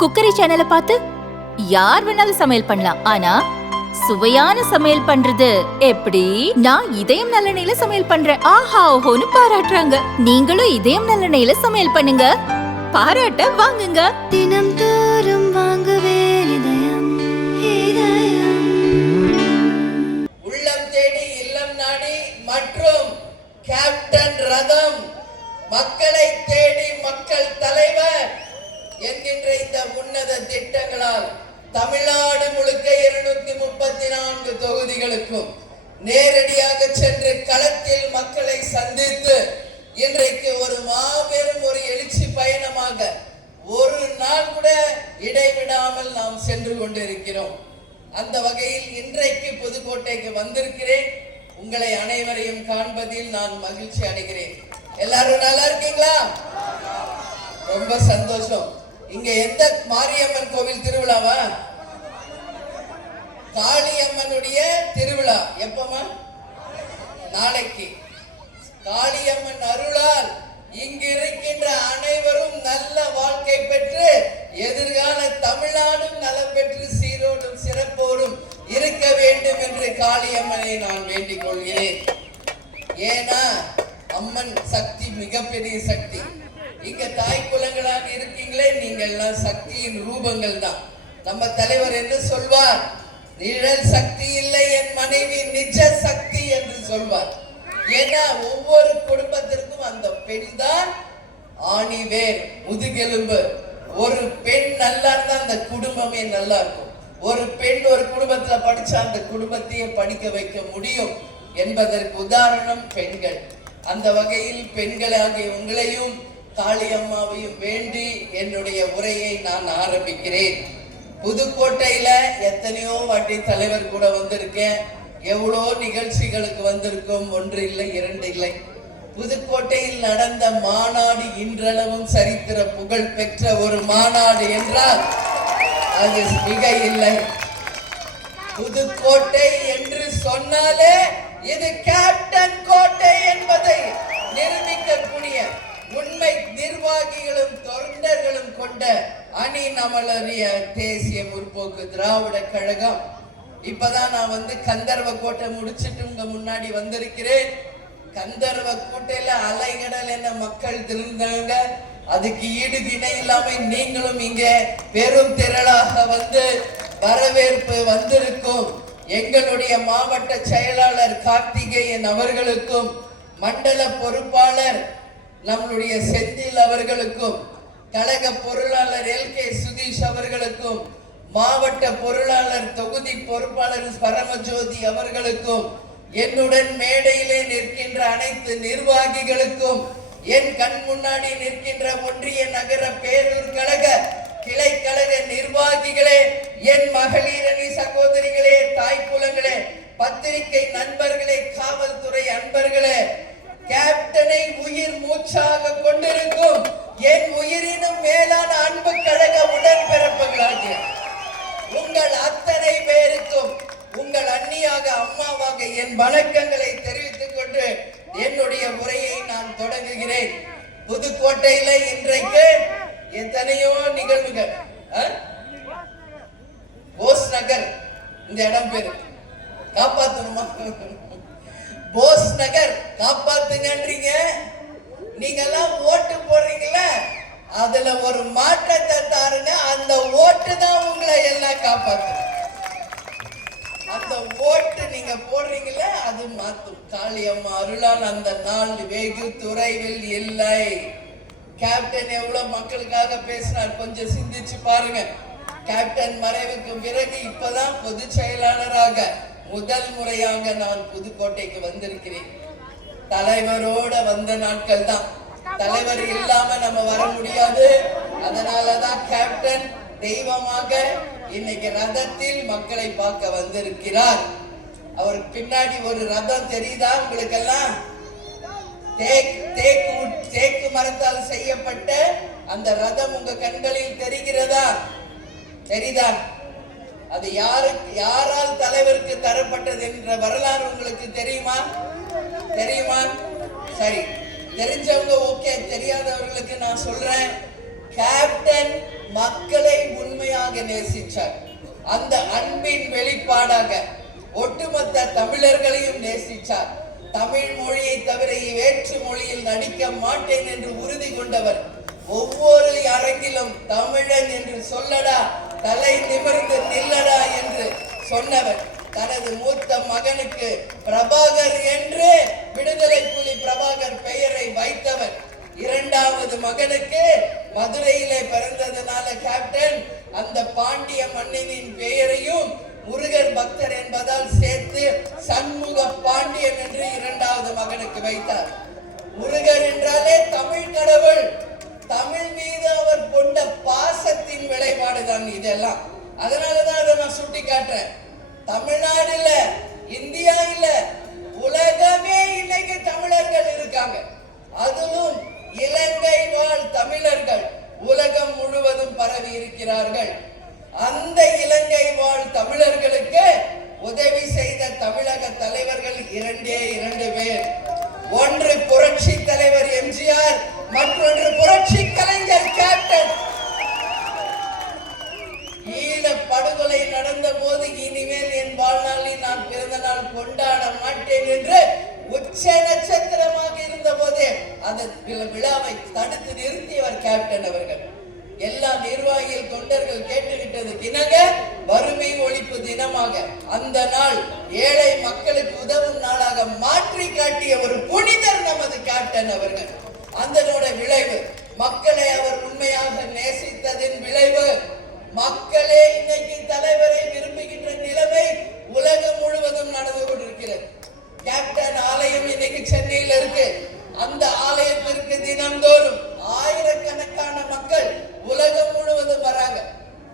Cookery சேனலை பார்த்து யார் வேணாலும் சமையல் பண்ணலாம். ஆனா சுவையான சமையல் பண்றது எப்படி? நான் இதயம் நல்லெண்ணெயில சமையல் பண்றேன். ஆஹா ஓஹோன்னு பாராட்டுறாங்க. நீங்களும் இதயம் நல்லெண்ணெயில சமையல் பண்ணுங்க, பாராட்ட வாங்குங்க. தினம் தோறும் வாங்குவே இதயம் இதயம். உள்ளம் தேடி இல்லம் நாடி மற்றும் கேப்டன் ரதம், மக்களை தேடி மக்கள் தலைவர் என்கின்ற இந்த உன்னத திட்டங்களால் தமிழ்நாடு முழுக்க 234 தொகுதிகளுக்கும் நேரடியாக சென்று களத்தில் மக்களை சந்தித்து இன்றைக்கு ஒரு மாபெரும் ஒரு எழுச்சி பயணமாக ஒரு நாள் கூட இடைவிடாமல் நாம் சென்று கொண்டிருக்கிறோம். அந்த வகையில் இன்றைக்கு புதுக்கோட்டைக்கு வந்திருக்கிறேன். உங்களை அனைவரையும் காண்பதில் நான் மகிழ்ச்சி அடைகிறேன். எல்லாரும் நல்லா இருக்கீங்களா? ரொம்ப சந்தோஷம். இங்க எந்த மாரியம்மன் கோவில் திருவிழாவா? காளியம்மனுடைய திருவிழா. எப்பமா? நாளைக்கு. காளியம்மன் அருளால் இங்கு இருக்கின்ற அனைவரும் நல்ல வாழ்க்கை பெற்று எதிர்கால தமிழ்நாடும் நலம் பெற்று சீரோடும் சிறப்போடும் இருக்க வேண்டும் என்று காளியம்மனை நான் வேண்டிக் கொள்கிறேன். ஏன்னா அம்மன் சக்தி மிகப்பெரிய சக்தி. இங்க தாய் குலங்களாக இருக்கீங்களே, நீங்கள் எல்லாம் சக்தியின் ரூபங்கள் தான். நம்ம தலைவர் என்ன சொல்வார்? நிழல் சக்தி இல்லை என் மனைவி நிஜ சக்தி என்று சொல்வார். ஏன்னா ஒவ்வொரு குடும்பத்திற்கும் அந்த பெண் தான் ஆணிவேர், முதுகெலும்பு. ஒரு பெண் நல்லா இருந்தா அந்த குடும்பமே நல்லா இருக்கும். ஒரு பெண் ஒரு குடும்பத்துல படிச்சா அந்த குடும்பத்தையே படிக்க வைக்க முடியும் என்பதற்கு உதாரணம் பெண்கள். அந்த வகையில் பெண்களாகிய உங்களையும் காளியம்மாவையும் வேண்டி என்னுடைய உரையை நான் ஆரம்பிக்கிறேன். புதுக்கோட்டையில எத்தனையோ வாட்டி தலைவர் கூட வந்திருக்கேன். எவ்வளோ நிகழ்ச்சிகளுக்கு வந்திருக்கும். 1 இல்லை 2 இல்லை. புதுக்கோட்டையில் நடந்த மாநாடு இன்றளவும் சரித்திர புகழ் பெற்ற ஒரு மாநாடு என்றால் அது மிக இல்லை. புதுக்கோட்டை என்று சொன்னாலே இது கேப்டன் கோட்டை என்பதை நிரூபிக்கக்கூடிய உண்மை நிர்வாகிகளும் தொண்டர்களும் கொண்ட அணி நம்மளுடைய தேசிய முற்போக்கு திராவிட கழகம். இப்பதான் நான் கந்தர்வ கோட்டை முடிச்சிட்டு உங்க முன்னாடி வந்திருக்கிறேன். கந்தர்வ கோட்டையில அலைகடல் என்ன மக்கள் திருந்தாங்க. அதுக்கு ஈடு இணை இல்லாம நீங்களும் இங்க பெரும் திரளாக வரவேற்பு வந்திருக்கும் எங்களுடைய மாவட்ட செயலாளர் கார்த்திகேயன் அவர்களுக்கும், மண்டல பொறுப்பாளர் நம்மளுடைய செந்தில் அவர்களுக்கும், கழக பொருளாளர் LK சுதீஷ் அவர்களுக்கும், மாவட்ட பொருளாளர் தொகுதி பொறுப்பாளர் பரமஜோதி அவர்களுக்கும், என்னுடன் மேடையிலே நிற்கின்ற அனைத்து நிர்வாகிகளுக்கும், என் கண் முன்னாடி நிற்கின்ற ஒன்றிய நகர பேரூர் கழக கிளை கழக நிர்வாகிகளே, என் மகளிரணி சகோதரிகளே, தாய் குலங்களே, பத்திரிகை நண்பர்களே, காவல்துறை அன்பர்களே, கேப்டனை உயிர் மூச்சாக கொண்டிருக்கும் என் உயிரினும் மேலான அன்பு கழக உடன்பிறப்புகளாகிய உங்கள் அத்தனை பேருக்கும் உங்கள் அண்ணியாக அம்மாவாக என் வணக்கங்களை தெரிவித்துக் கொண்டு என்னுடைய உரையை நான் தொடங்குகிறேன். புதுக்கோட்டையில இன்றைக்கு எத்தனையோ நிகழ்வுகள். போஸ் நகர் இந்த இடம் பேரு காப்பாத்தணுமா? போஸ் நகர் காப்பாத்துங்கன்றீங்க. நீங்க எல்லாம் ஓட்டு போடுறீங்கல்ல, அதுல ஒரு மாற்றத்தை தாருங்க. அந்த ஓட்டு தான் உங்களை எல்லாம் காப்பாத்து. அந்த ஓட்டு நீங்க போடுறீங்கல்ல, அது மாத்தும். காளியம்மா அருளால் அந்த நாள் வெகு தொலைவில் இல்லை. கேப்டன் எவ்வளவு மக்களுக்காக பேசினார், கொஞ்சம் சிந்திச்சு பாருங்க. கேப்டன் மறைவுக்கு பிறகு இப்பதான் பொது செயலாளராக முதல் முறையாக நான் புதுக்கோட்டைக்கு வந்திருக்கிறேன். தலைவரோட வந்த நாட்கள் தான். தலைவர் இல்லாம நம்ம வர முடியாது. அதனாலதான் கேப்டன் தெய்வமாக இன்னைக்கு ரதத்தில் மக்களை பார்க்க வந்திருக்கிறார். அவருக்கு பின்னாடி ஒரு ரதம் தெரியுதா உங்களுக்கு எல்லாம்? தேக்கு மரத்தால் செய்யப்பட்ட அந்த ரதம் உங்க கண்களில் தெரிகிறதா? தெரியுதா? அது யாரால் தலைவருக்கு தரப்பட்டது என்ற வரலாறு உங்களுக்கு தெரியுமா? தெரியுமா? சரி, தெரிஞ்சவங்க ஓகே, தெரியாதவர்களுக்கு நான் சொல்றேன். கேப்டன் மக்களை உண்மையாக நேசிச்சார். அந்த அன்பின் வெளிப்பாடாக ஒட்டுமொத்த தமிழர்களையும் நேசிச்சார். தமிழ் மொழியை தவிர வேற்று மொழியில் நடிக்க மாட்டேன் என்று உறுதி கொண்டவர். ஒவ்வொரு அரங்கிலும் தமிழன் என்று சொல்லடா, தலை நிமிர்ந்து நில்லடா என்று சொன்னவர். தனது மூத்த மகனுக்கு பிரபாகர் என்று விடுதலை புலி பிரபாகர் பெயரை வைத்தவர். இரண்டாவது மகனுக்கு மதுரையிலே பிறந்ததனால கேப்டன் அந்த பாண்டிய மன்னனின் பெயரையும் முருகர் பக்தர் என்பதால் சேர்த்து சண்முக பாண்டியன் என்று இரண்டாவது மகனுக்கு வைத்தார். முருகர் என்றாலே தமிழ் கடவுள். தமிழ் மீது அவர் கொண்ட பாசத்தின் விளைபாடுதான் இதெல்லாம். அதனாலதான் அதை நான் சுட்டி காட்டுறேன். தமிழ்நாடு இல்ல, இந்தியா இல்ல, உலகமே இன்னைக்கு தமிழர்கள் இருக்காங்க. அதிலும் இலங்கை வாழ் தமிழர்கள் உலகம் முழுவதும் பரவி இருக்கிறார்கள். அந்த இலங்கை வாழ் தமிழர்களுக்கு உதவி செய்த தமிழக தலைவர்கள் இரண்டு பேர். ஒன்று புரட்சி தலைவர் எம்ஜிஆர், மற்றொன்று புரட்சி கலைஞர் கேப்டன். ஈழ படுகொலை நடந்த போது இனிமேல் என் வாழ்நாளில் நான் பிறந்த நாள் கொண்டாட மாட்டேன் என்று உச்ச நட்சத்திரமாக இருந்த போதே அந்த விழாவை தடுத்து நிறுத்தியவர் கேப்டன் அவர்கள். எல்லா நிர்வாகிகள் தொண்டர்கள் கேட்டுவிட்டது இணங்க வறுமை ஒழிப்பு தினமாக அந்த நாள் ஏழை மக்களுக்கு உதவும் நாளாக மாற்றி காட்டிய ஒரு புனிதர் நமது கேப்டன் அவர்கள். அதனோட விளைவு மக்களை அவர் உண்மையாக நேசித்ததின் விளைவு மக்களே இன்னைக்கு தலைவரை விரும்புகின்ற நிலைமை உலகம் முழுவதும் நடந்து கொண்டிருக்கிறது. கேப்டன் ஆலயம் இன்னைக்கு சென்னையில் இருக்கு. அந்த ஆலயத்திற்கு தினந்தோறும் ஆயிரக்கணக்கான மக்கள் உலகம் முழுவதும் வராங்க.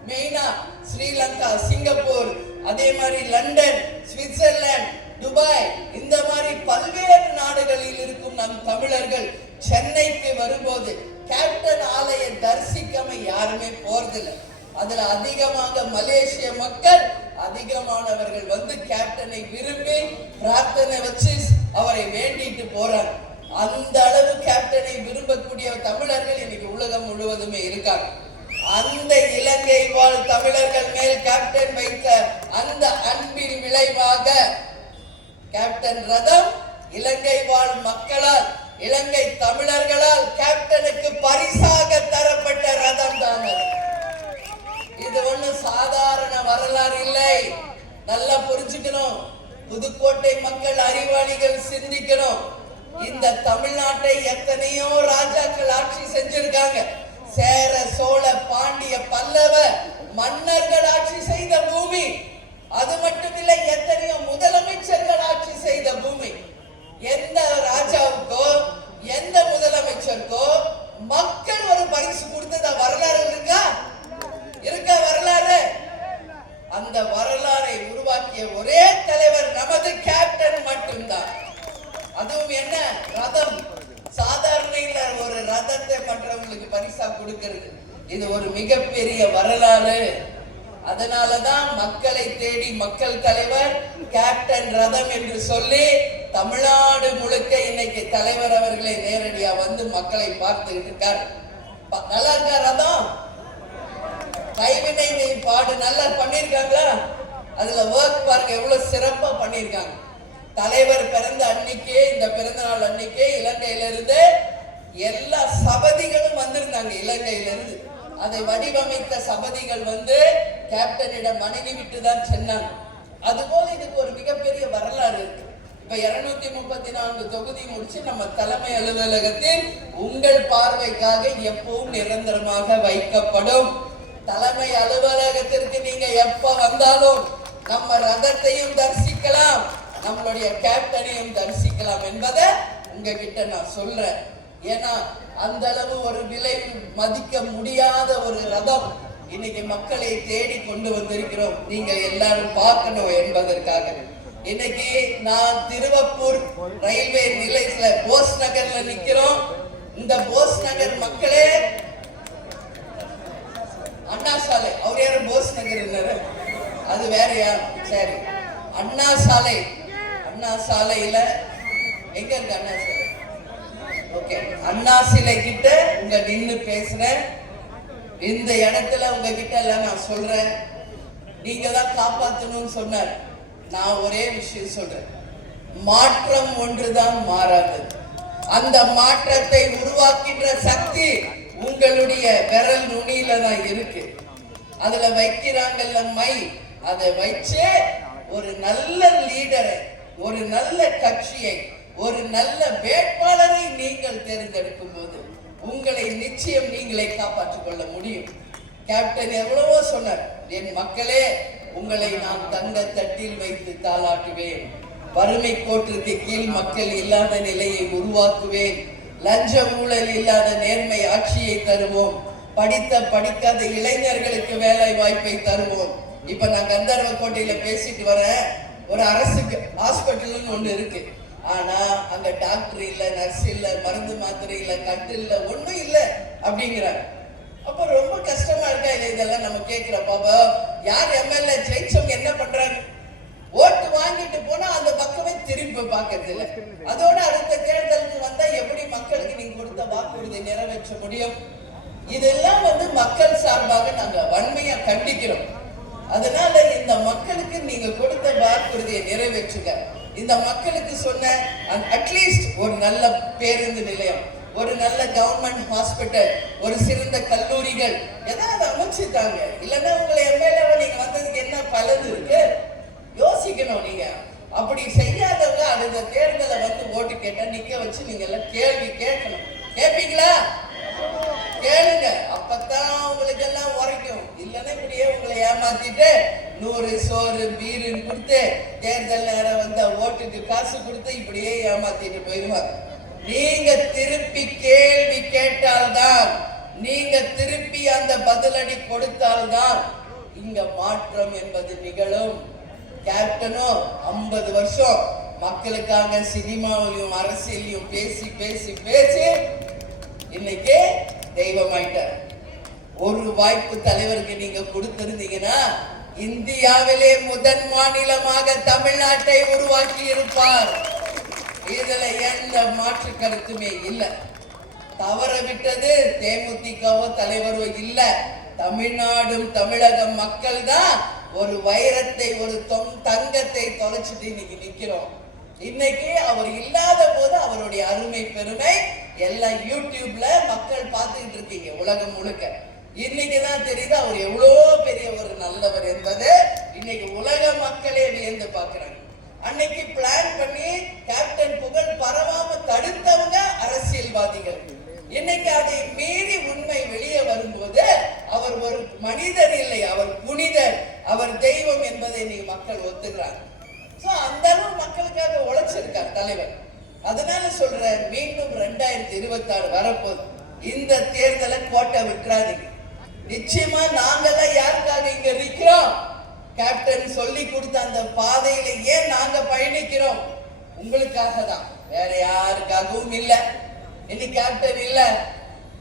மெயினா ஸ்ரீலங்கா, சிங்கப்பூர், அதே மாதிரி லண்டன், சுவிட்சர்லாந்து, துபாய், இந்த மாதிரி பல்வேறு நாடுகளில் இருக்கும் நம் தமிழர்கள் சென்னைக்கு வரும்போது கேப்டன் ஆலய தரிசிக்காம யாருமே போறதில்லை. அதுல அதிகமாக மலேசிய மக்கள் அதிகமானவர்கள் வந்து கேப்டனை விரும்பி பிரார்த்தனை வச்சு அவரை வேண்டிட்டு போறாங்க. அந்த அளவு கேப்டனை விரும்பக்கூடிய தமிழர்கள் இன்னைக்கு உலகம் முழுவதுமே இருக்காங்க. அந்த இலங்கை வாழ் தமிழர்கள் மேல் கேப்டன் வைத்த அந்த அன்பின் விளைவாக கேப்டன் ரதம் இலங்கை வாழ் மக்களால், இலங்கை தமிழர்களால் கேப்டனுக்கு பரிசாக தரப்பட்ட ரதம் தான். இது ஒண்ணு சாதாரண வரலாறு இல்லை. நல்லா புரிஞ்சுக்கணும். புதுக்கோட்டை மக்கள் அறிவாளிகள் சிந்திக்கணும். இந்த தமிழ்நாட்டை எத்தனையோ ராஜாக்கள் ஆட்சி செஞ்சிருக்காங்க. சேர, சோழ, பாண்டிய, பல்லவ மன்னர்கள் ஆட்சி செய்த பூமி. அது மட்டுமில்லை, எத்தனையோ முதலமைச்சர்கள் ஆட்சி செய்த பூமி. எந்த ராஜாவுக்கோ எந்த முதலமைச்சருக்கோ மக்கள் ஒரு பரிசு கொடுத்தத வரலாறு இருக்கா? வரலாறு. அந்த வரலாறை உருவாக்கிய ஒரே தலைவர் நமது கேப்டன் மட்டும்தான். அதுவும் என்ன ரதம், சாதாரண இல்ல. ஒரு ரதத்தை மற்றவங்களுக்கு பரிசா கொடுக்கிறது இது ஒரு மிகப்பெரிய வரலாறு. அதனாலதான் மக்களை தேடி மக்கள் தலைவர் கேப்டன் ரதம் என்று சொல்லி தமிழ்நாடு முழுக்க இன்னைக்கு தலைவர் அவர்களை நேரடியா வந்து மக்களை பார்த்துக்கிட்டு இருக்காரு. நல்லா இருக்கா ரதம்? கைவினை நீ பாடு நல்லா பண்ணிருக்காங்களா? அதுல ஒர்க் பாருங்க எவ்வளவு சிறப்பா பண்ணிருக்காங்க. தலைவர் பிறந்த அன்னைக்கே, இந்த பிறந்த நாள் அன்னைக்கே இலங்கையில இருந்து எல்லா சபதிகளும் வந்திருந்தாங்க. இலங்கையில இருந்து அதை வடிவமைத்த சபதிகள் வந்து கேப்டனிடம் மனைவி விட்டு தான் சென்னாங்க. அதுபோல இதுக்கு ஒரு மிகப்பெரிய வரலாறு இருக்கு. இப்ப 234 தொகுதி முடிச்சு நம்ம தலைமை அலுவலகத்தில் உங்கள் பார்வைக்காக எப்பவும் நிரந்தரமாக வைக்கப்படும். தலைமை அலுவலகத்திற்கு நீங்க எப்ப வந்தாலும் நம்ம ரதத்தையும் தரிசிக்கலாம், நம்மளுடைய கேப்டனையும் தரிசிக்கலாம் என்பதை உங்ககிட்ட நான் சொல்றேன். ஏன்னா அந்த அளவு ஒரு விலை மதிக்க முடியாத ஒரு ரதம் இன்னைக்கு மக்களை தேடி கொண்டு வந்திருக்கிறோம். நீங்க எல்லாரும் பார்க்கணும் என்பதற்காக இன்னைக்கு நான் திருவப்பூர் ரயில்வே நிலையத்துல போஸ் நகர்ல நிக்கிறோம். இந்த போஸ் நகர் மக்களே, அண்ணா சாலை, அவர் யாரும் போஸ் நகர் இல்ல, அது வேற யார்? சரி, அண்ணா சாலை. அண்ணா சாலையில எங்க இருக்கு அண்ணா சாலை? ஓகே, அண்ணா சிலை கிட்ட இங்க நின்னு பேசுறேன். இந்த இடத்துல உங்ககிட்ட எல்லாம் நான் சொல்றேன், நீங்க தான் காப்பாற்றணும்னு சொன்னார். நான் ஒரே விஷயம் சொல்றேன், மாற்றம் ஒன்றுதான் மாறாதது. அந்த மாற்றத்தை உருவாக்கின்ற சக்தி உங்களுடைய விரல் நுனியில தான் இருக்கு. அதுல வைக்கிறாங்கல்ல மை, அதை வச்சே ஒரு நல்ல லீடரை, ஒரு நல்ல கட்சியை, ஒரு நல்ல வேட்பாளரை நீங்கள் தேர்ந்தெடுக்கும் போது உங்களை நிச்சயம் நீங்களே காப்பாற்றிக் கொள்ள முடியும். கேப்டன் எவ்வளவோ சொன்னார், என் மக்களே உங்களை நான் தங்க தட்டில் வைத்து தாளாட்டுவேன், வறுமை கோட்டிற்கு கீழ் மக்கள் இல்லாத நிலையை உருவாக்குவேன், லஞ்ச ஊழல் இல்லாத நேர்மை ஆட்சியை தருவோம், படித்த படிக்காத இளைஞர்களுக்கு வேலை வாய்ப்பை தருவோம். இப்ப நான் கந்தர்வ கோட்டையில பேசிட்டு வரேன், ஒரு அரசு ஹாஸ்பிட்டல்னு ஒண்ணு இருக்கு, ஆனா அங்க டாக்டர் இல்ல, நர்ஸ் இல்ல, மருந்து மாத்திரை இல்ல, கட்டு இல்ல, ஒண்ணும் இல்ல அப்படிங்கிறாங்க. அப்ப ரொம்ப கஷ்டமா இருக்கா இல்ல? இதெல்லாம் நம்ம கேட்கிறப்ப யார் எம்எல்ஏ ஜெயிச்சவங்க என்ன பண்றாங்க? ஓட்டு வாங்கிட்டு போனா அந்த பக்கமே திரும்பி பார்க்கறது இல்ல. அதோட அடுத்த தேர்தலுக்கு வந்தா எப்படி மக்களுக்கு நீங்க கொடுத்த வாக்குறுதி நிறைவேற்ற முடியும்? இதெல்லாம் மக்கள் சார்பாக நாங்க வன்மையா கண்டிக்கிறோம். அதனால இந்த மக்களுக்கு நீங்க கொடுத்த வாக்குறுதியை நிறைவேற்றுங்க. இந்த மக்களுக்கு சொன்ன அட்லீஸ்ட் ஒரு நல்ல பேருந்து நிலையம், ஒரு நல்ல கவர்மெண்ட் ஹாஸ்பிட்டல், ஒரு சிறந்த கல்லூரிகள் ஏதாவது அமைச்சுட்டாங்க. இல்லைன்னா உங்களை எம்எல்ஏவை நீங்க வந்ததுக்கு என்ன பலன் இருக்கு? யோசிக்கணும். நீங்க அப்படி செய்யாதவங்க அடுத்த தேர்தலை ஓட்டு கேட்டா நிக்க வச்சு நீங்க எல்லாம் கேள்வி கேட்கணும். கேட்பீங்களா? கேளுங்க, அப்பதான் உங்களுக்கு எல்லாம் உரைக்கும். இல்லைன்னா இப்படியே உங்களை ஏமாத்திட்டு 100 சோறு பீருன்னு கொடுத்து தேர்தல் நேரம் வந்தா ஓட்டுக்கு காசு கொடுத்து இப்படியே ஏமாத்திட்டு போயிடுவாங்க. நீங்க திருப்பி கேள்வி கேட்டால்தான், நீங்க திருப்பி அந்த பதிலடி கொடுத்தால்தான் இங்க மாற்றம் என்பது நிகழும். கேப்டனும் 50 வருஷம் மக்களுக்காக சினிமாவிலையும் அரசியலையும் பேசி பேசி பேசி இன்னைக்கு தெய்வமாயிட்டார். ஒரு வாய்ப்பு தலைவருக்கு நீங்க கொடுத்திருந்தீங்கன்னா இந்தியாவிலே முதன் மாநிலமாக தமிழ்நாட்டை உருவாக்கி இருப்பார். இதுல எந்த மாற்று கருத்துமே இல்லை. தவற விட்டது தேமுதிகவோ தலைவரோ இல்ல, தமிழ்நாடும் தமிழக மக்கள் தான் ஒரு வைரத்தை, ஒரு தங்கத்தை தொலைச்சிட்டு இன்னைக்கு நிக்கிறோம். இன்னைக்கு அவர் இல்லாத போது அவருடைய அருமை பெருமை எல்லாம் யூடியூப்ல மக்கள் பார்த்துக்கிட்டு இருக்கீங்க உலகம் முழுக்க. இன்னைக்குதான் தெரியுது அவர் எவ்வளவு பெரிய ஒரு நல்லவர் என்பது இன்னைக்கு உலக மக்களே வியந்து பார்க்கிறாங்க. அன்னைக்கு பிளான் பண்ணி கேப்டன் புகழ் பரவாம தடுத்தவங்க அரசியல்வாதிகள். இன்னைக்கு அதை மீறி உண்மை வெளியே வரும்போது அவர் ஒரு மனிதர் இல்லை, அவர் புனிதர், அவர் தெய்வம் என்பதை இன்னைக்கு மக்கள் ஒத்துக்கிறாங்க. அந்த அளவு மக்களுக்காக உழைச்சிருக்கார் தலைவர். அதனால சொல்றேன், மீண்டும் 2026 வரப்போகுது. இந்த தேர்தலை கோட்டை விட்டுறாதீங்க. நிச்சயமா நாங்கெல்லாம் யாருக்காக இங்க இருக்கிறோம்? கேப்டன் சொல்லி கொடுத்த அந்த பாதையில ஏன் நாங்க பயணிக்கிறோம்? உங்களுக்காக தான், வேற யாருக்காகவும் இல்ல. இன்னைக்கு கேப்டன் இல்ல,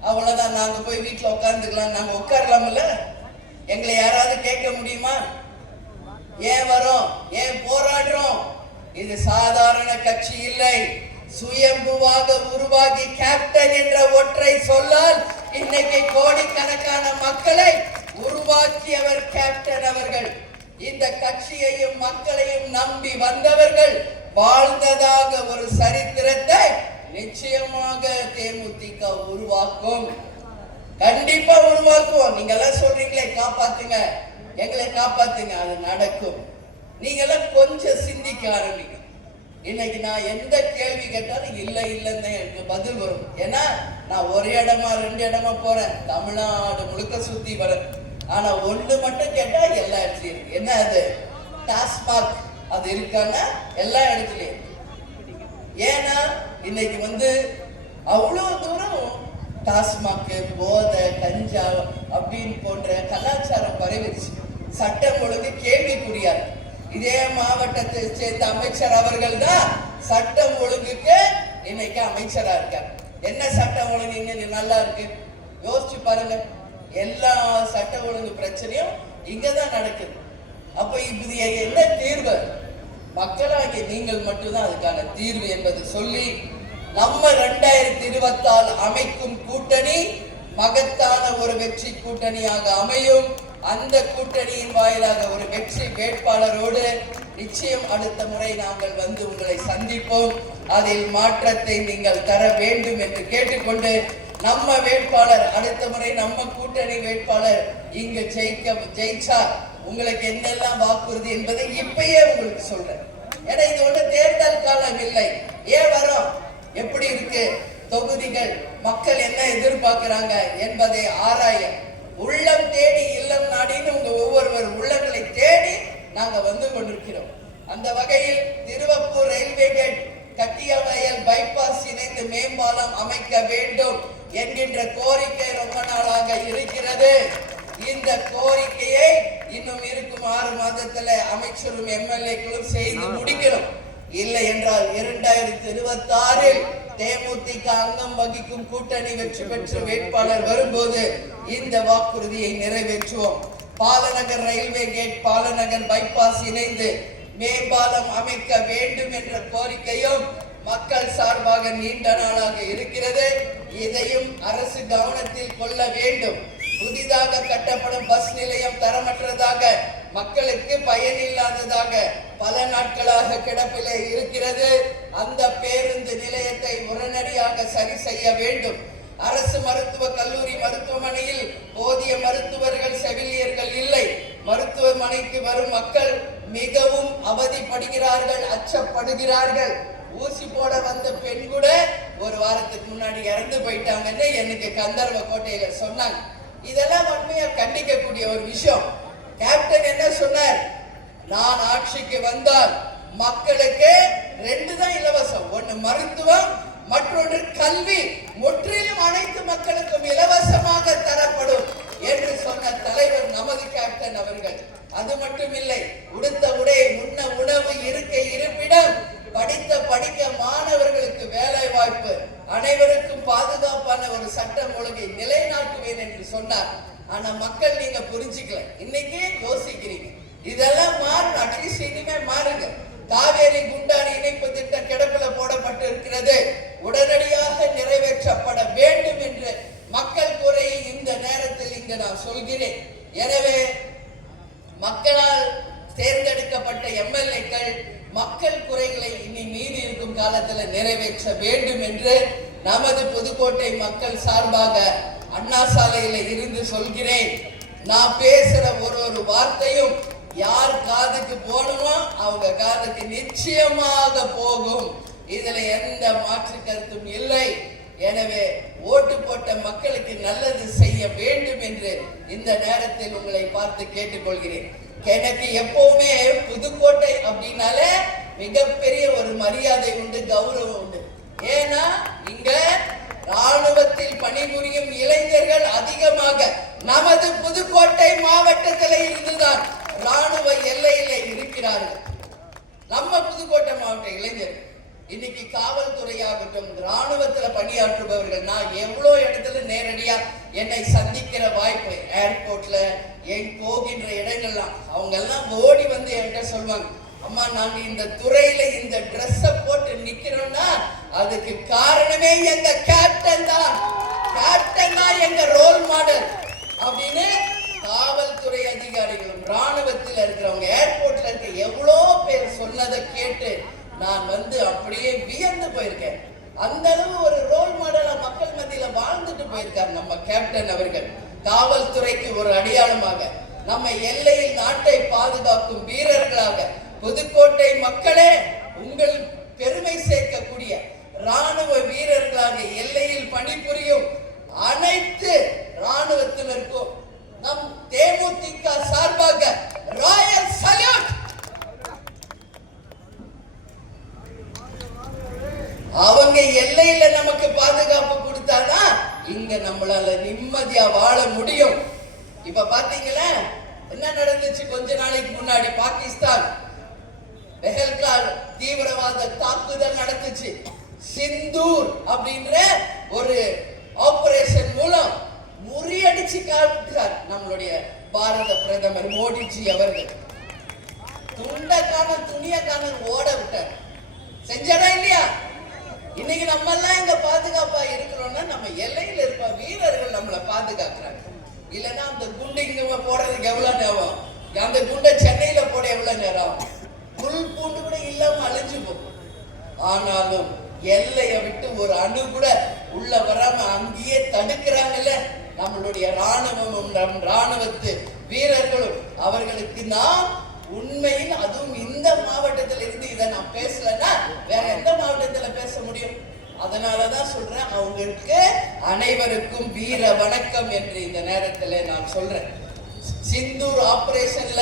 அவ்வளவுதான், நாங்க போய் வீட்டுல உட்கார்ந்துக்கலாம். நாங்க உட்காரலாம்ல? எங்களை யாராவது கேட்க முடியுமா? ஏன் வரோம், ஏன் போராடுறோம்? இது சாதாரண கட்சி இல்லை, சுயம்புவாக உருவாகி கேப்டன் என்ற ஒற்றை சொல்லால் இன்னைக்கு கோடிக்கணக்கான மக்களை உருவாக்கியவர் கேப்டன் அவர்கள். இந்த கட்சியையும் மக்களையும் நம்பி வந்தவர்கள் வாழ்ந்ததாக ஒரு சரித்திரத்தை நிச்சயமாக தேமுதிக உருவாக்கும். கண்டிப்பா உருவாக்குவோம். நீங்க எல்லாம் சொல்றீங்களே காப்பாத்துங்க, எங்களை காப்பாத்துங்க, அது நடக்கும். நீங்க எல்லாம் கொஞ்சம் சிந்திக்க ஆரம்பிங்க. இன்னைக்கு நான் எந்த கேள்வி கேட்டாலும் இல்ல இல்லன்னு எனக்கு பதில் வரும். ஏன்னா நான் ஒரு இடமா 2 இடமா போறேன், தமிழ்நாடு முழுக்க சுத்தி வரேன். ஆனா ஒண்ணு மட்டும் கேட்டா எல்லா இடத்துலயும் இருக்கு. என்ன அது? டாஸ்மாக். அது இருக்கான்னா எல்லா இடத்துலயும். ஏன்னா இன்னைக்கு அவ்வளவு தூரம் டாஸ்மாக், போதை, கஞ்சா அப்படின்னு போன்ற கலாச்சாரம் பரவிடுச்சு. சட்டம் ஒழுங்கு கேள்விக்குரியாது. இதே மாவட்டத்தை சேர்ந்த அமைச்சர் அவர்கள் தான் சட்டம் ஒழுங்குக்கு இன்னைக்கு அமைச்சரா இருக்காங்க. என்ன சட்டம் ஒழுங்கு இங்க நல்லா இருக்கு? யோசிச்சு பாருங்க. எல்லா சட்ட ஒழுங்கு பிரச்சனையும் இங்கதான் நடக்குது. அப்ப இது என்ன தீர்வு? மக்களாகிய நீங்கள் மட்டும்தான் அதுக்கான தீர்வு என்பது சொல்லி நம்ம 2024 அமைக்கும் கூட்டணி மகத்தான ஒரு வெற்றி கூட்டணியாக அமையும். அந்த கூட்டணியின் வாயிலாக ஒரு வெற்றி வேட்பாளரோடு நிச்சயம் அடுத்த முறை நாங்கள் வந்து உங்களை சந்திப்போம். அதில் மாற்றத்தை நீங்கள் தர வேண்டும் என்று கேட்டுக்கொண்டு, நம்ம வேட்பாளர் அடுத்த முறை நம்ம கூட்டணி வேட்பாளர் இங்கு ஜெயிச்சா உங்களுக்கு என்னெல்லாம் வாக்குறுதி என்பதை இப்பயே உங்களுக்கு சொல்றேன். ஏன்னா இது ஒண்ணு தேர்தல் காலம் இல்லை. ஏன் வரோம், எப்படி இருக்கு தொகுதிகள், மக்கள் என்ன எதிர்பார்க்கிறாங்க என்பதை ஆராய, உள்ளம் தேடி இல்லம் நாடின்னு உங்க ஒவ்வொருவர் உள்ளங்களை தேடி நாங்க வந்து கொண்டிருக்கிறோம். அந்த வகையில் திருவப்பூர் ரயில்வே கேட், கட்டியவயல் பைபாஸ் இணைந்து மேம்பாலம் அமைக்க வேண்டும் என்கின்ற கோரிக்கை ரொம்ப நாளாக இருக்கிறது. இந்த கோரிக்கையை இன்னும் இருக்கும் 6 மாதத்துல அமைச்சரும் எம்எல்ஏக்களும் செய்து முடிக்கணும். இல்லை என்றால் 2026 தேமுதிக அங்கம் வகிக்கும் கூட்டணி வெற்றி பெற்ற வேட்பாளர் வரும்போது இந்த வாக்குறுதியை நிறைவேற்றுவோம். Balanagar railway gate, Balanagar bypass இணைந்து மேம்பாலம் அமைக்க வேண்டும் என்ற கோரிக்கையும் மக்கள் சார்பாக நீண்ட நாளாக இருக்கிறது. இதையும் அரசு கவனத்தில் கொள்ள வேண்டும். புதிதாக கட்டப்படும் பஸ் நிலையம் தரமற்றதாக, மக்களுக்கு பயனில்லாததாக பல நாட்களாக கிடப்பிலே இருக்கிறது. அந்த பேருந்து நிலையத்தை உடனடியாக சரி செய்ய வேண்டும். அரசு மருத்துவக் கல்லூரி மருத்துவமனையில் போதிய மருத்துவர்கள், செவிலியர்கள் இல்லை. மருத்துவமனைக்கு வரும் மக்கள் மிகவும் அவதிப்படுகிறார்கள், அச்சப்படுகிறார்கள். ஊசி போட வந்த பெண் கூட ஒரு வாரத்துக்கு முன்னாடி இறந்து போயிட்டாங்கன்னு எனக்கு கந்தர்வ கோட்டையில சொன்னாங்க. இதெல்லாம் உண்மையா கண்டிக்கக்கூடிய ஒரு விஷயம். கேப்டன் என்ன சொன்னார், நான் ஆட்சிக்கு வந்தால் மக்களுக்கு 2 தான் இலவசம், ஒன்னு மருத்துவம், மற்றொன்று கல்வி, முற்றிலும் அனைத்து மக்களுக்கும் இலவசமாக தரப்படும் என்று சொன்ன தலைவர் நமது கேப்டன் அவர்கள். அது மட்டுமில்லை, உடுத்த உடை, உண்ண உணவு, இருக்க இருப்பிடம், படிக்க மாணவர்களுக்கு வேலை வாய்ப்பு, அனைவருக்கும் பாதுகாப்பான ஒரு சட்டம் ஒழுங்கை நிலைநாட்டுவேன் என்று சொன்னார். ஆனா மக்கள் நீங்க புரிஞ்சுக்கல, இன்னைக்கு யோசிக்கிறீங்க. இதெல்லாம் மாறும், அட்லீஸ்ட் இனிமே மாறுங்க. காவேரி குண்டாறு இணைப்பு திட்டம் கிடப்பில போடப்பட்டு இருக்கிறது, உடனடியாக நிறைவேற்றப்பட வேண்டும் என்று மக்கள் குறையை இந்த நேரத்தில் இங்கு நான் சொல்கிறேன். எனவே மக்களால் தேர்ந்தெடுக்கப்பட்ட எம்எல்ஏக்கள் மக்கள் குறைகளை இனி மீறி இருக்கும் காலத்தில் நிறைவேற்ற வேண்டும் என்று நமது புதுக்கோட்டை மக்கள் சார்பாக அண்ணா சாலையில இருந்து சொல்கிறேன். நான் பேசுற ஒரு வார்த்தையும் யார் காதுக்கு போகணுமோ அவங்க காதுக்கு நிச்சயமாக போகும். இதுல எந்த மாற்று கருத்தும் இல்லை. எனவே ஓட்டு போட்ட மக்களுக்கு நல்லது செய்ய வேண்டும் என்று இந்த நேரத்தில் உங்களை பார்த்து கேட்டுக்கொள்கிறேன். எனக்கு எப்பவுமே புதுக்கோட்டை அப்படின்னாலே மிகப்பெரிய ஒரு மரியாதை உண்டு, கௌரவம் உண்டு. ஏன்னா இங்க ராணுவத்தில் பணிபுரியும் இளைஞர்கள் அதிகமாக நமது புதுக்கோட்டை மாவட்டத்தில் இருந்துதான் ராணுவ எல்லையில இருக்கிறார்கள். நம்ம புதுக்கோட்டை மாவட்ட இளைஞர்கள் இன்னைக்கு காவல்துறையாகட்டும், ராணுவத்துல பணியாற்றுபவர்கள், நான் எவ்வளவு இடத்துல நேரடியா என்னை சந்திக்கிற வாய்ப்பு, ஏர்போர்ட்ல என் போகின்ற இடங்கள்லாம் அவங்க எல்லாம் ஓடி வந்து என்கிட்ட சொல்லுவாங்க, அம்மா நாங்க இந்த துறையில இந்த ட்ரெஸ்ஸ போட்டு நிக்கிறோம்னா அதுக்கு காரணமே எங்க கேப்டன் தான். கேப்டன் தான் எங்க ரோல் மாடல் அப்படின்னு காவல்துறை அதிகாரிகளும் ராணுவத்தில் இருக்கிறவங்க, ஏர்போர்ட்ல இருக்க எவ்வளோ பேர் சொன்னதை கேட்டு நான் வந்து அப்படியே வியந்து போயிருக்கேன். அந்த அளவு ஒரு ரோல் மாடலா மக்கள் மத்தியில வாழ்ந்துட்டு போயிருக்காரு நம்ம கேப்டன் அவர்கள். காவல்துறைக்கு ஒரு அடையாளமாக, நம்ம எல்லையில் நாட்டை பாதுகாக்கும் வீரர்களாக, புதுக்கோட்டை மக்களே உங்கள் பெருமை சேர்க்கக்கூடிய ராணுவ வீரர்களாக எல்லையில் பணிபுரியும் அனைத்து ராணுவத்தினருக்கும் நம் தேமுதிக சார்பாக ராயல் சல்யூட். அவங்க எல்லையில நமக்கு பாதுகாப்பு கொடுத்தாதான் இங்க நம்மளால நிம்மதியா வாழ முடியும். இப்ப பாத்தீங்களா என்ன நடந்துச்சு கொஞ்ச நாளைக்கு முன்னாடி? பாகிஸ்தான் பெஹல்காம் தீவிரவாத தாக்குதல் நடந்துச்சு. சிந்தூர் அப்படின்ற ஒரு ஆபரேஷன் மூலம் முறியடிச்சு காட்டுறார் நம்மளுடைய பாரத பிரதமர் மோடிஜி அவர்கள். துண்டக்கான துணியக்கான ஓட விட்டார். செஞ்சாரா இல்லையா? இன்னைக்கு நம்ம எல்லாம் இங்க பாதுகாப்பா இருக்கிறோம்னா நம்ம எல்லையில இருப்ப வீரர்கள் நம்மளை பாதுகாக்கிறாங்க. இல்லைன்னா அந்த குண்டு இங்க போடுறதுக்கு எவ்வளவு நேரம், அந்த குண்டை சென்னையில போட எவ்வளவு நேரம், புல் பூண்டு கூட இல்லாம அழிஞ்சு போகும். ஆனாலும் எல்லையை விட்டு ஒரு அணு கூட உள்ள வராம அங்கேயே தடுக்கிறாங்கல்ல நம்மளுடைய ராணுவமும் நம் ராணுவத்து வீரர்களும். அவர்களுக்கு நாம் உண்மையில், அதுவும் இந்த மாவட்டத்தில் இருந்து இதை நான் பேசலன்னா வேற எந்த மாவட்டத்துல பேச முடியும்? அதனாலதான் சொல்றேன், அவங்களுக்கு அனைவருக்கும் வீர வணக்கம் என்று இந்த நேரத்துல நான் சொல்றேன். சிந்தூர் ஆபரேஷன்ல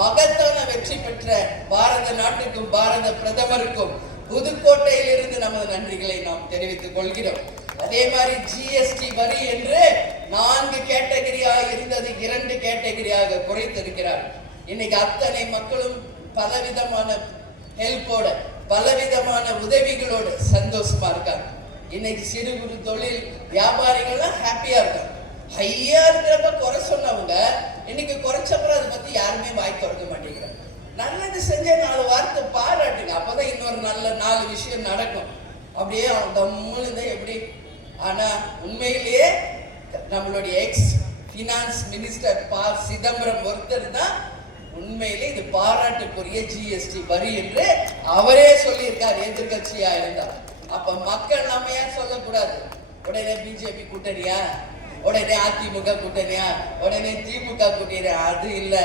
மகத்தான வெற்றி பெற்ற பாரத நாட்டுக்கும் பாரத பிரதமருக்கும் புதுக்கோட்டையில் இருந்து நமது நன்றிகளை நாம் தெரிவித்துக் கொள்கிறோம். அதே மாதிரி ஜிஎஸ்டி வரி என்று 4 கேட்டகரியாக இருந்தது 2 கேட்டகரியாக குறைத்திருக்கிறார். இன்னைக்கு அத்தனை மக்களும் பலவிதமான ஹெல்ப்போட, பலவிதமான உதவிகளோடு சந்தோஷமா இருக்காங்க. இன்னைக்கு சிறு குறு தொழில் வியாபாரிகள்லாம் ஹாப்பியா இருக்காங்க. ஹையா இருக்கிறப்ப குறை சொன்னவங்க இன்னைக்கு குறைச்சப்பறம் அதை பத்தி யாருமே வாய் திறக்க மாட்டேங்கிறாங்க. நல்லது செஞ்ச 4 வார்த்தை பாராட்டுங்க, அப்பதான் இன்னொரு நல்ல 4 விஷயம் நடக்கும். அப்படியே அவங்க எப்படி. ஆனா உண்மையிலேயே நம்மளுடைய எக்ஸ் பினான்ஸ் மினிஸ்டர் ப. சிதம்பரம் ஒருத்தர் தான் உண்மையிலே இது பாராட்டுக்குரிய ஜிஎஸ்டி வரி என்று அவரே சொல்லியிருக்கார், எதிர்கட்சியா இருந்தார். அப்ப மக்கள் நம்ம ஏன் சொல்லக்கூடாது? உடனே பிஜேபி கூட்டணியா, உடனே அதிமுக கூட்டணியா, உடனே திமுக கூட்டணியா? அது இல்ல.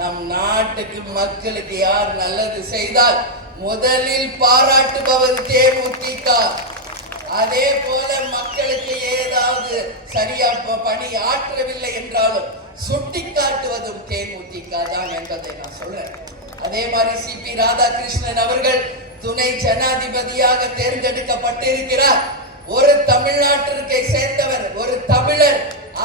நம் நாட்டுக்கு மக்களுக்கு யார் நல்லது செய்தால் முதலில் பாராட்டுபவர் தேமுதிக. அதே போல மக்களுக்கு ஏதாவது சரியா பணி ஆற்றவில்லை என்றாலும் சுட்டி காட்டுவதும் தேமுதிக தான் என்பதை நான் சொல்றேன். அதே மாதிரி சிபி ராதாகிருஷ்ணன் அவர்கள் துணை ஜனாதிபதியாக தேர்ந்தெடுக்கப்பட்டிருக்கிறார். ஒரு தமிழ்நாட்டிற்கை சேர்ந்தவர், ஒரு தமிழர்.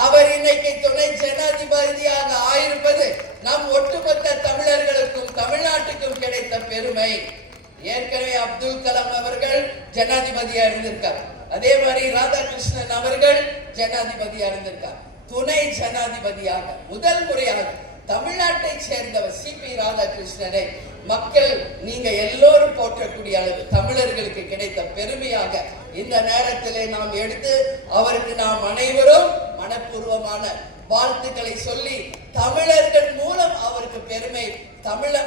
அவர் இன்னைக்கு துணை ஜனாதிபதியாக ஆயிருப்பது நம் ஒட்டுமொத்த தமிழர்களுக்கும் தமிழ்நாட்டுக்கும் கிடைத்த பெருமை. ஏற்கனவே அப்துல் கலாம் அவர்கள் ஜனாதிபதியா இருந்திருக்கார். அதே மாதிரி ராதாகிருஷ்ணன் அவர்கள் ஜனாதிபதியா இருந்திருக்கார். துணை ஜனாதிபதியாக முதல் முறையாக தமிழ்நாட்டை சேர்ந்தவர் சிபி ராதாகிருஷ்ணனை மக்கள் நீங்க எல்லோரும் போற்றக்கூடிய அளவு தமிழர்களுக்கு கிடைத்த பெருமையாக இந்த நேரத்திலே நாம் எடுத்து அவருக்கு நாம் அனைவரும் மனப்பூர்வமான வாழ்த்துக்களை சொல்லி தமிழர்கள் மூலம் அவருக்கு பெருமை,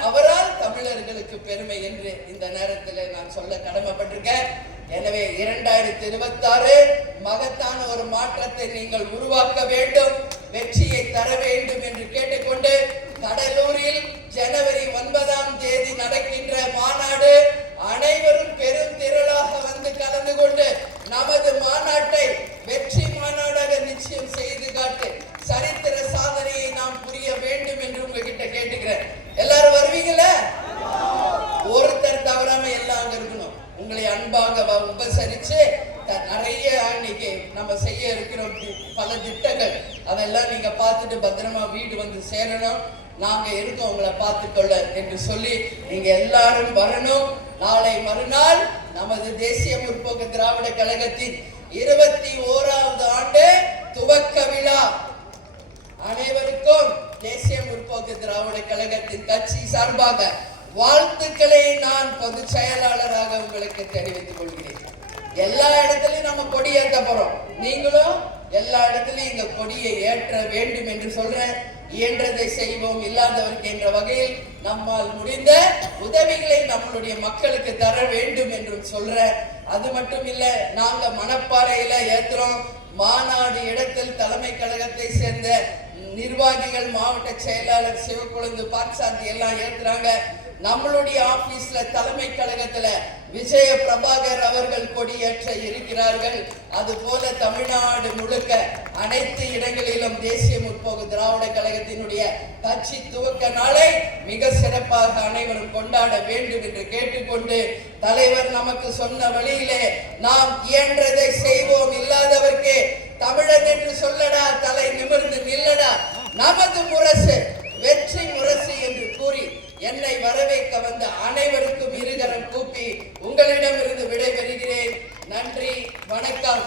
அவரால் தமிழர்களுக்கு பெருமை என்று இந்த நேரத்தில் நான் சொல்ல கடமைப்பட்டிருக்கேன். எனவே 2026 மகத்தான ஒரு மாற்றத்தை நீங்கள் உருவாக்க வேண்டும், வெற்றியை தர வேண்டும் என்று கேட்டுக்கொண்டு கடலூரில் ஜனவரி 9ஆம் தேதி நடக்கின்ற மாநாடு அனைவரும் பெரும் திரளாக வந்து கலந்து கொண்டு நமது மாநாட்டை வெற்றி மாநாடாக நிச்சயம் செய்து காட்டு சரித்திர சாதனையை நாம் புரிய வேண்டும் என்று உங்ககிட்ட கேட்டுக்கிறேன். எல்லாரும் வருவீங்களா? ஒருத்தர் தவறாம எல்லாம் அங்க இருக்கணும். உங்களை அன்பாக உபசரிச்சு நிறைய இன்னைக்கு நம்ம செய்ய இருக்கிற பல திட்டங்கள் அதெல்லாம் நீங்க பார்த்துட்டு பத்திரமா வீடு வந்து சேரணும். நாங்க இருக்கோம் உங்களை பார்த்துக்கொள்ள என்று சொல்லி நீங்க எல்லாரும் வரணும். நாளை மறுநாள் நமது தேசிய முற்போக்கு திராவிட கழகத்தின் 21வது ஆண்டு துவக்க விழா. அனைவருக்கும் தேசிய முற்போக்கு திராவிட கழகத்தின் கட்சி சார்பாக வாழ்த்துக்களை நான் பொதுச் செயலாளராக உங்களுக்கு தெரிவித்துக் கொள்கிறேன். எல்லா இடத்துலயும் நம்ம கொடி ஏற்ற போறோம். நீங்களும் எல்லா இடத்துலயும் இங்க கொடியை ஏற்ற வேண்டும் என்று சொல்றேன். இயன்றதை செய்வோம், இல்லாதவருக்கு என்ற வகையில் நம்மால் முடிந்த உதவிகளை நம்மளுடைய மக்களுக்கு தர வேண்டும் என்று சொல்ற. அது மட்டும் இல்ல, நாங்க மணப்பாறையில ஏத்துறோம். மாநாடு இடத்தில் தலைமை கழகத்தை சேர்ந்த நிர்வாகிகள், மாவட்ட செயலாளர் சிவக்குழுந்து, பார்சாந்தி எல்லாம் ஏத்துறாங்க. நம்மளுடைய ஆபீஸ்ல தலைமை கழகத்துல விஜய பிரபாகர் அவர்கள் கொடியேற்ற இருக்கிறார்கள். அது போல தமிழ்நாடு முழுக்க அனைத்து இடங்களிலும் தேசிய முற்போக்கு திராவிட கழகத்தினுடைய கட்சி துவக்க நாளை மிக சிறப்பாக அனைவரும் கொண்டாட வேண்டும் என்று கேட்டுக்கொண்டு, தலைவர் நமக்கு சொன்ன வழியிலே நாம் இயன்றதை செய்வோம், இல்லாதவர்க்கே தமிழன் என்று சொல்லடா, தலை நிமிர்ந்து நில்லடா, நமது முரசு வெற்றி முரசு என்று கூறி என்னை வரவேற்க வந்த அனைவருக்கும் இருகரம் கூப்பி உங்களிடமிருந்து விடைபெறுகிறேன். நன்றி, வணக்கம்.